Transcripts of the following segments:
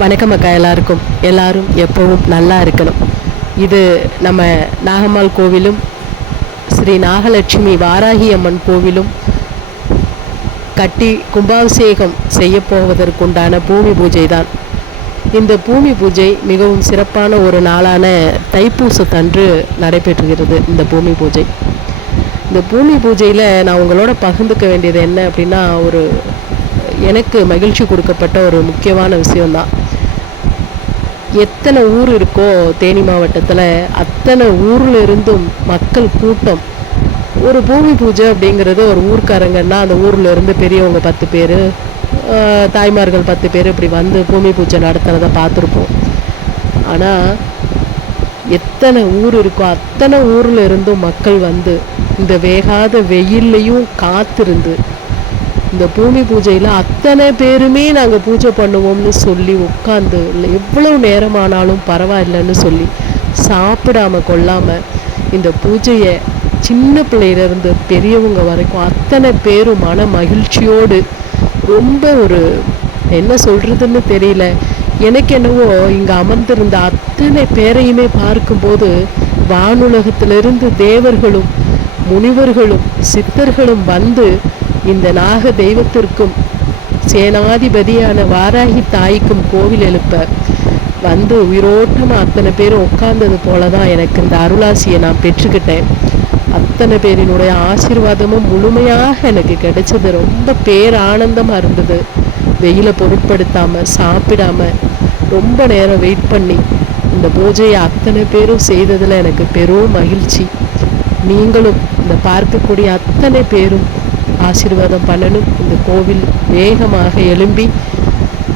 வணக்கம் அக்கா எல்லாருக்கும். எல்லாரும் எப்பவும் நல்லா இருக்கணும். இது நம்ம நாகம்மாள் கோவிலும் ஸ்ரீ நாகலட்சுமி வாராகி அம்மன் கோவிலும் கட்டி கும்பாபிஷேகம் செய்ய போவதற்குண்டான பூமி பூஜை தான் இந்த பூமி பூஜை மிகவும் சிறப்பான ஒரு நாளான தைப்பூசத்தன்று நடைபெற்றுகிறது இந்த பூமி பூஜை. இந்த பூமி பூஜையில் நான் உங்களோட பகிர்ந்துக்க வேண்டியது என்ன அப்படின்னா ஒரு எனக்கு மகிழ்ச்சி கொடுக்கப்பட்ட ஒரு முக்கியமான விஷயம்தான். எத்தனை ஊர் இருக்கோ தேனி மாவட்டத்தில் அத்தனை ஊரில் இருந்தும் மக்கள் கூட்டம். ஒரு பூமி பூஜை அப்படிங்கிறது ஒரு ஊர்க்காரங்கன்னா அந்த ஊரில் இருந்து பெரியவங்க பத்து பேர் தாய்மார்கள் பத்து பேர் இப்படி வந்து பூமி பூஜை நடத்துகிறத பார்த்துருப்போம். ஆனால் எத்தனை ஊர் இருக்கோ அத்தனை ஊரில் இருந்தும் மக்கள் வந்து இந்த வேகாத வெயில்லையும் காத்திருந்து இந்த பூமி பூஜையில் அத்தனை பேருமே நாங்கள் பூஜை பண்ணுவோம்னு சொல்லி உட்காந்து எவ்வளவு நேரமானாலும் பரவாயில்லைன்னு சொல்லி சாப்பிடாம கொள்ளாமல் இந்த பூஜையை சின்ன பிள்ளையிலேருந்து பெரியவங்க வரைக்கும் அத்தனை பேரும் மன மகிழ்ச்சியோடு ரொம்ப ஒரு என்ன சொல்கிறதுன்னு தெரியல. எனக்கு என்னவோ இங்கே அமர்ந்திருந்த அத்தனை பேரையுமே பார்க்கும்போது வானுலகத்திலிருந்து தேவர்களும் முனிவர்களும் சித்தர்களும் வந்து இந்த நாக தெய்வத்திற்கும் சேனாதிபதியான வாராகி தாய்க்கும் கோவில் எழுப்ப வந்து உயிரோட்டமாக அத்தனை பேர் உட்கார்ந்தது போல தான் எனக்கு இந்த அருளாசியை நான் பெற்றுக்கிட்டேன். அத்தனை பேரினுடைய ஆசீர்வாதமும் முழுமையாக எனக்கு கிடைச்சது. ரொம்ப பேரானந்தமாக இருந்தது. வெயிலை பொருட்படுத்தாமல் சாப்பிடாம ரொம்ப நேரம் வெயிட் பண்ணி இந்த பூஜையை அத்தனை பேரும் செய்ததில் எனக்கு பெரும் மகிழ்ச்சி. நீங்களும் இந்த பார்க்கக்கூடிய அத்தனை பேரும் ஆசீர்வாதம் பண்ணணும். இந்த கோவில் வேகமாக எழும்பி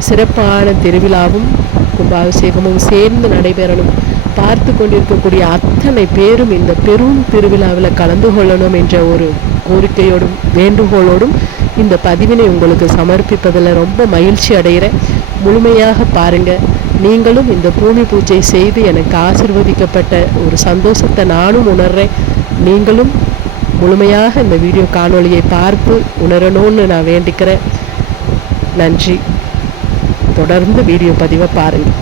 சிறப்பான திருவிழாவும் கும்பாபிஷேகமும் சேர்ந்து நடைபெறணும். பார்த்து கொண்டிருக்கக்கூடிய அத்தனை பேரும் இந்த பெரும் திருவிழாவில் கலந்து கொள்ளணும் என்ற ஒரு கோரிக்கையோடும் வேண்டுகோளோடும் இந்த பதிவினை உங்களுக்கு சமர்ப்பிப்பதில் ரொம்ப மகிழ்ச்சி அடைகிறேன். முழுமையாக பாருங்கள் நீங்களும் இந்த பூமி பூஜை செய்து எனக்கு ஆசிர்வதிக்கப்பட்ட ஒரு சந்தோஷத்தை நானும் உணர்றேன். நீங்களும் முழுமையாக இந்த வீடியோ காணொளியை பார்த்து உணரணும்னு நான் வேண்டிக்கிறேன். நன்றி. தொடர்ந்து வீடியோ பதிவை பாருங்கள்.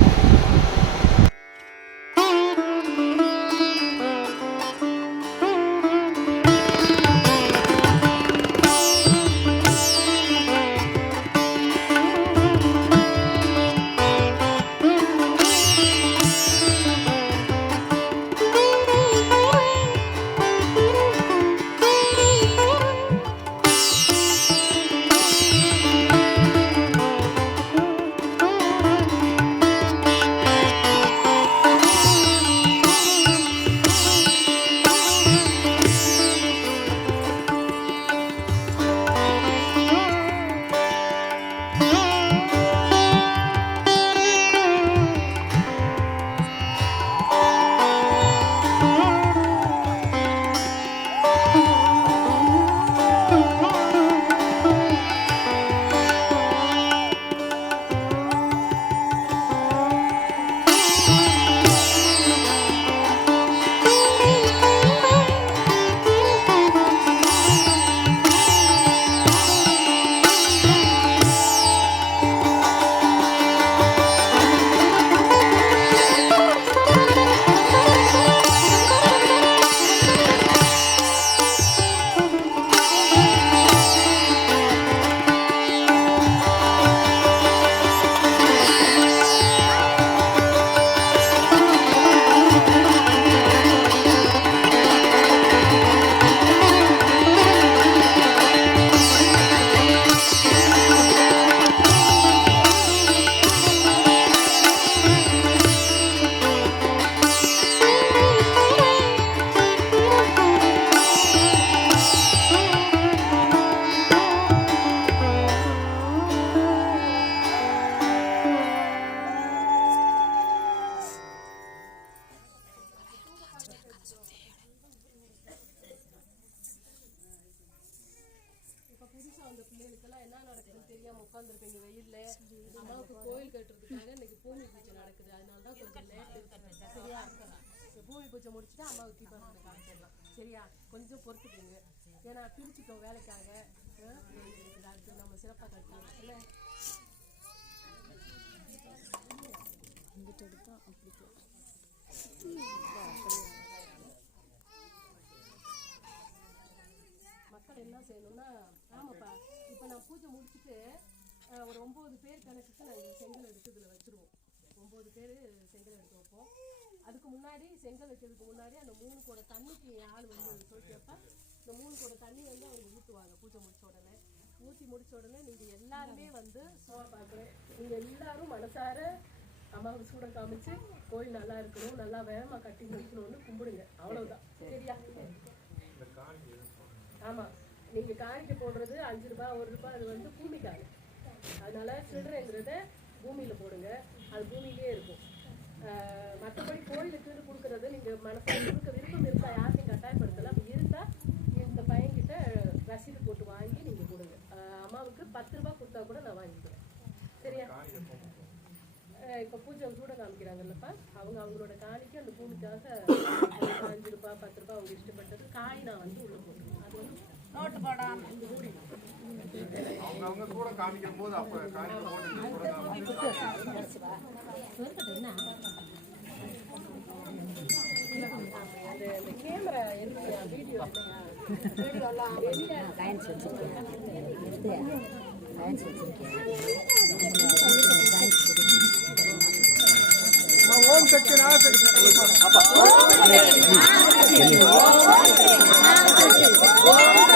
ஏன்னா வேலைக்காக. அடுத்து நம்ம சிறப்பாக கட்டலாம் இல்லை மக்கள் என்ன செய்யணும்னா ஆமாப்பா இப்போ நான் பூஜை முடிச்சுட்டு ஒரு ஒம்பது பேர் கணக்குக்கு நாங்கள் செங்கல் எடுத்து இதில் வச்சுருவோம். ஒம்பது பேர் செங்கல் எடுத்து வைப்போம். அதுக்கு முன்னாடி செங்கல் வைக்கிறதுக்கு முன்னாடி அந்த மூணு கூட தண்ணிக்கு ஆள் வந்து சொல்லிட்டப்ப இந்த மூணு கூட தண்ணி வந்து அவங்க ஊற்றுவாங்க பூஜை முடிச்ச உடனே. ஊற்றி முடிச்ச உடனே நீங்கள் எல்லாருமே வந்து சோழ பார்க்குறேன் நீங்கள் எல்லாரும் மனசார அம்மாவை சூட காமிச்சு கோயில் நல்லா இருக்கணும் நல்லா வேகமாக கட்டி முடிக்கணும்னு கும்பிடுங்க. அவ்வளவுதான். சரியா? ஆமா. நீங்க காணிக்க போடுறது அஞ்சு ரூபாய் ஒரு ரூபாய் அது வந்து பூமிக்காக அதனால சில்லறைங்கிறத பூமியில போடுங்க. அது பூமியிலே இருக்கும். மற்றபடி கோயிலுக்கு கொடுக்கறது நீங்க மனசுல கொடுக்க விருப்பம் இருக்கா? யார் கட்டாயப்படுத்தல அப்படி இருந்தா இந்த பையன்கிட்ட ரசீது போட்டு வாங்கி நீங்க கொடுங்க ஆஹ் அம்மாவுக்கு பத்து ரூபாய் கொடுத்தா கூட நான் வாங்கிக்கிறேன் சரியா ஆஹ் இப்ப பூஜை கூட காமிக்கிறாங்கல்லப்பா அவங்க அவங்களோட ரெண்டு பூனுக்காக அஞ்சு ரூபாய் பத்து ரூபாய் அவங்க இஷ்டப்பட்டது காய் நான் வந்து உள்ள போட்டுருவேன் அது வந்து நோட்டு போடாம அவங்க கூட காமிக்கும் போது அப்ப காணிக்க அந்த கேமரா வீடியோ வச்சிருக்கேன் வச்சிருக்கேன் ஓம் சக்தி நான் சக்தி ஓம்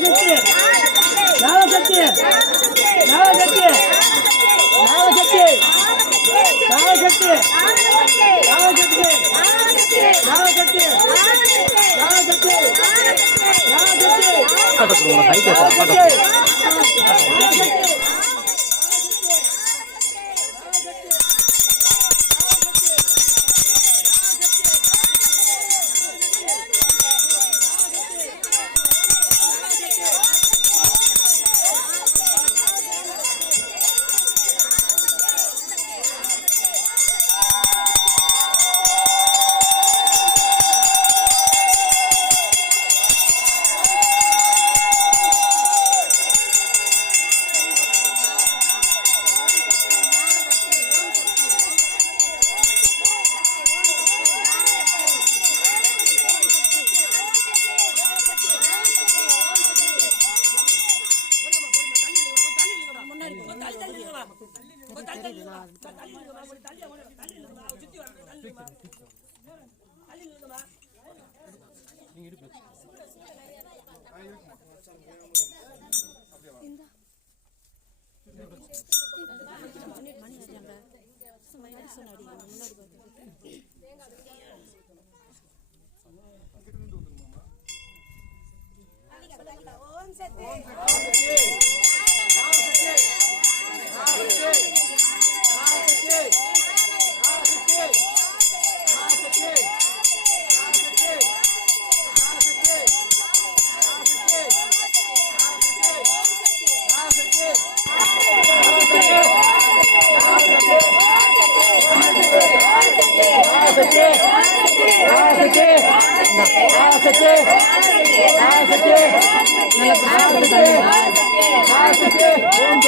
నాగశక్తి నాగశక్తి నాగశక్తి నాగశక్తి నాగశక్తి నాగశక్తి నాగశక్తి నాగశక్తి నాగశక్తి నాగశక్తి నాగశక్తి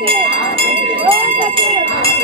아빠그거 사.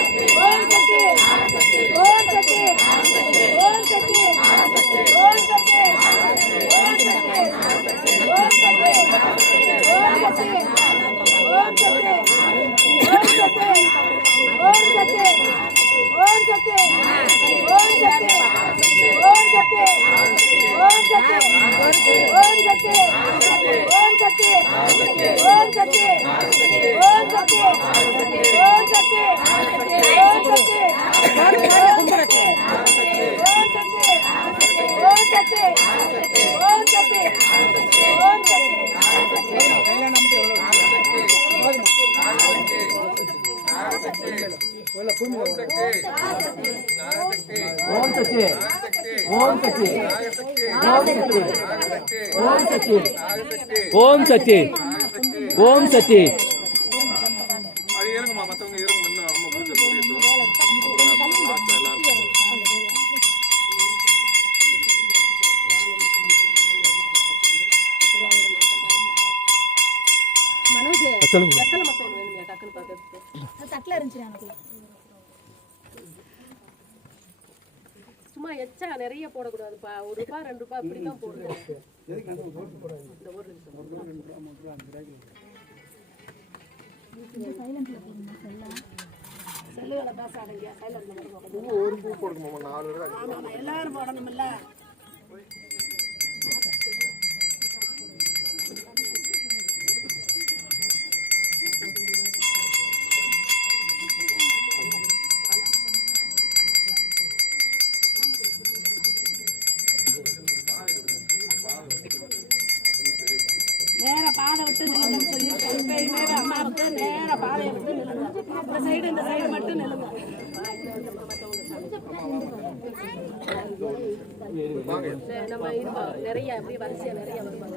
ஓம் சக்தி ஓம் சக்தி ஓம் சக்தி ஓம் சக்தி ஓம் சக்தி ஓம் சக்தி அது இருங்கம்மா மற்றவங்க இருங்க இன்னும் அம்மா பூஜை சொல்லுங்க சும்மா எச்சா நிறைய போடக்கூடாதுப்பா. ஒரு ரூபாய் ரெண்டு ரூபாய் அப்படி தான் இந்த ஒரு சைலண்ட்ல பூ நாலு எல்லாரும் போடணும்ல. விட்டு நில்லுங்கன்னு சொல்லி சைடு இந்த சைடு மட்டும் நம்ம இருப்போம் நிறைய அப்படியே நிறைய வருவாங்க.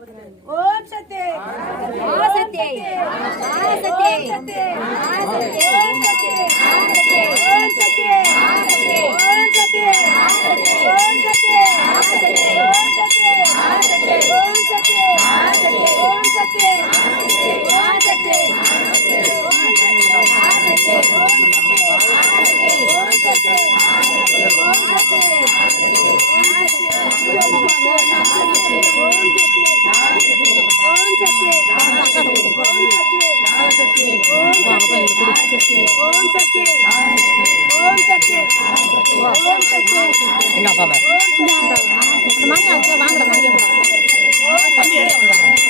ஓம் சத்தே சத்தே சத்தே Oh, எங்க அப்பா வாங்க வாங்க.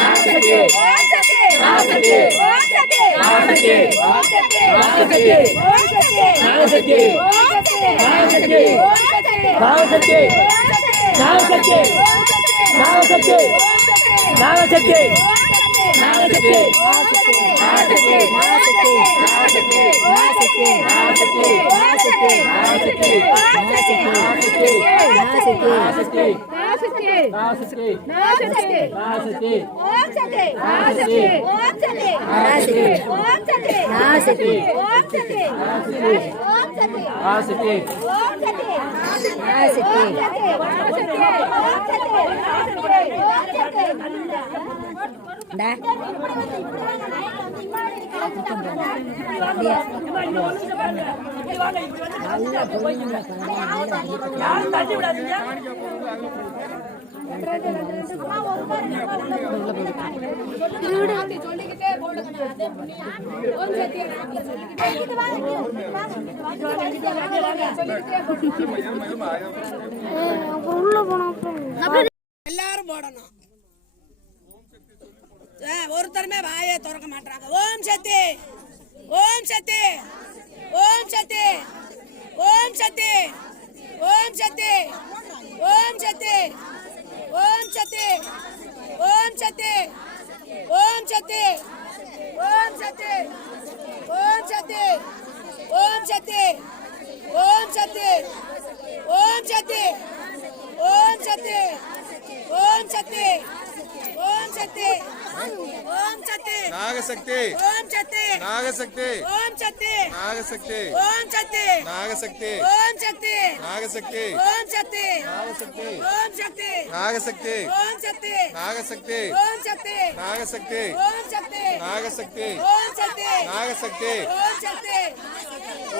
நாகசக்தி நாகசக்தி நாகசக்தி நாகசக்தி நாகசக்தி நாகசக்தி நாகசக்தி நாகசக்தி நாகசக்தி நாகசக்தி நாகசக்தி நாகசக்தி நாகசக்தி நாகசக்தி நாகசக்தி சக்தி நான் சக்தி நல்லா போய் யாரும் தள்ளி விடாதீங்க ஓம் சக்தி. ஓம் சக்தி. ஓம் சக்தி. ஓம் சக்தி. ஓம் சக்தி. ஓம் சக்தி. ओम चते ओम चते ओम चते ओम चते ओम चते ओम चते ओम चते ओम चते ओम चते ओम चते ओम चते ओम चते नाग शक्ति ओम நாகசக்தி ஓம் சக்தி நாகசக்தி ஓம் சக்தி நாகசக்தி ஓம் சக்தி நாகசக்தி ஓம் சக்தி நாகசக்தி ஓம் சக்தி நாகசக்தி ஓம் சக்தி நாகசக்தி ஓம் சக்தி நாகசக்தி ஓம் சக்தி நாகசக்தி ஓம் சக்தி நாகசக்தி ஓம் சக்தி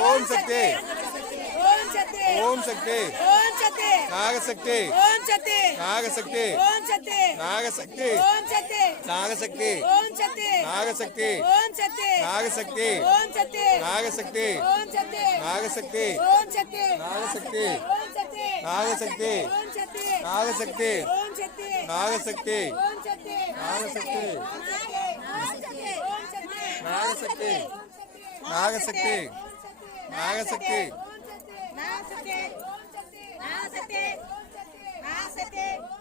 ஓம் சக்தி ஓம் சக்தி ஓம் சக்தி ஓம் சக்தி நாகசக்தி ஓம் சக்தி நாகசக்தி ஓம் சக்தி நாகசக்தி ஓம் சக்தி நாகசக்தி ஓம் சக்தி நாகசக்தி ஓம் சக்தி நாகசக்தி ஓம் சக்தி நாகசக்தி ஓம் சக்தி நாகசக்தி ஓம் சக்தி நாகசக்தி ஓம் சக்தி நாகசக்தி ஓம் சக்தி நாகசக்தி ஓம் சக்தி நாகசக்தி ஓம் சக்தி நாகசக்தி ஓம் சக்தி நாகசக்தி நாகசக்தி நாகசக்தி நாகசக்தி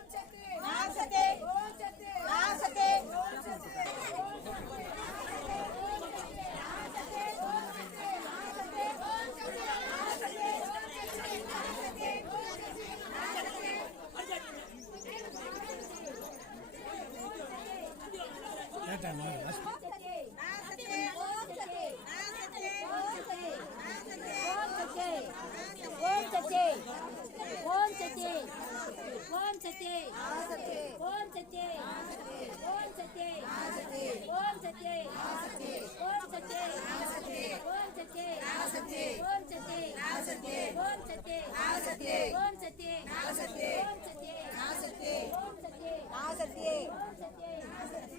सत्य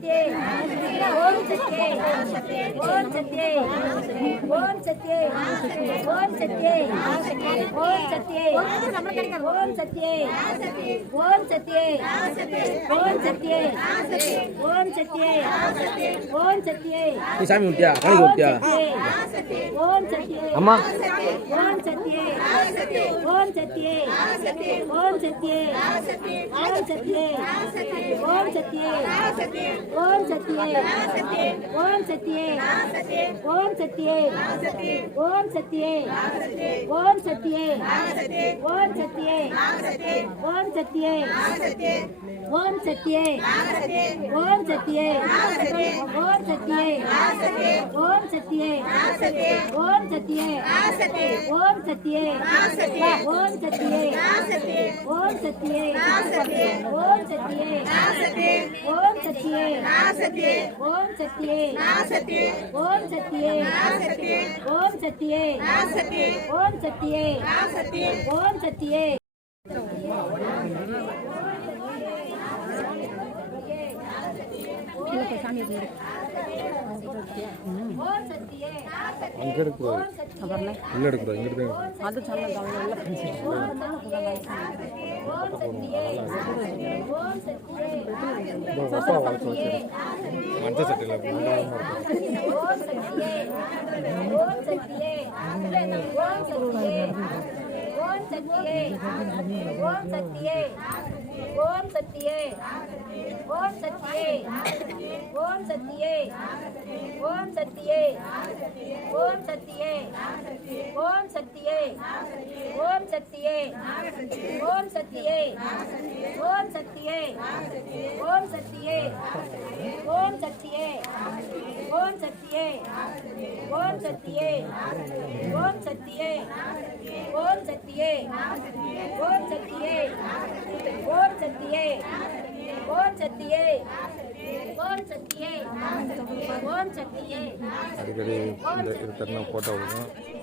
சக்தி ஓம் சக்தி ஓம் சக்தி ஓம் சக்தி ஓம் சக்தி ஓம் சக்தி ஓம் சக்தி ஓம் சக்தி ஓம் சக்தி ஓம் சக்தி ஓம் சக்தி நீ சாமி விட்டியா கணக்கு விட்டியா ஓம் சக்தி அம்மா ஓம் சத்யே ஓம் சத்யே ஓம் சத்யே ஓம் சத்யே ஓம் சத்யே ஓம் சத்யே ஓம் சத்யே ஓம் சத்யே ஓம் சத்யே ஓம் சத்யே ஓம் சத்யே ஓம் சக்தி ஓம் சக்தி ஓம் சக்தி ஓம் சக்தி ஓம் சக்தி ஓம் சக்தி ஓம் சக்தி ஓம் சக்தி ஓம் சக்தி ஓம் சக்தி ஓம் சக்தி ஓம் சக்தி ஓம் சக்தி ஓம் சக்தி ஓம் சக்தி ஓம் சக்தி ஓம் சக்தியே அங்கே இருக்கிறோம் உள்ள எடுக்கிறோம் இங்கே எடுத்து அது அப்பா வளர்த்து வச்சு மஞ்ச சட்டையில் ஓம் சக்தியே ஓம் சக்தியே ஓம் சக்தியே ஓம் சக்தியே ஓம் சக்தியே ஓம் சக்தியே ஓம் சக்தியே ஓம் சக்தியே ஓம் சக்தியே ஓம் சக்தியே ஓம் சக்தியே ஓம் சக்தியே ஓம் சக்தியே ஓம் சக்தியே ஓம் சக்தியே. ஓம் சக்தியே. ஓம் சக்தியே. ஓம் சக்தியே. ஓம் சக்தியே. ஓம் சக்தியே. ஓம் சக்தியே. ஓம் சக்தியே. ஓம் சக்தியே. ஓம் சக்தியே ஓம் சக்தியே அடிக்கடி இந்த இது தட்டினா போட்டோ விடுவோம்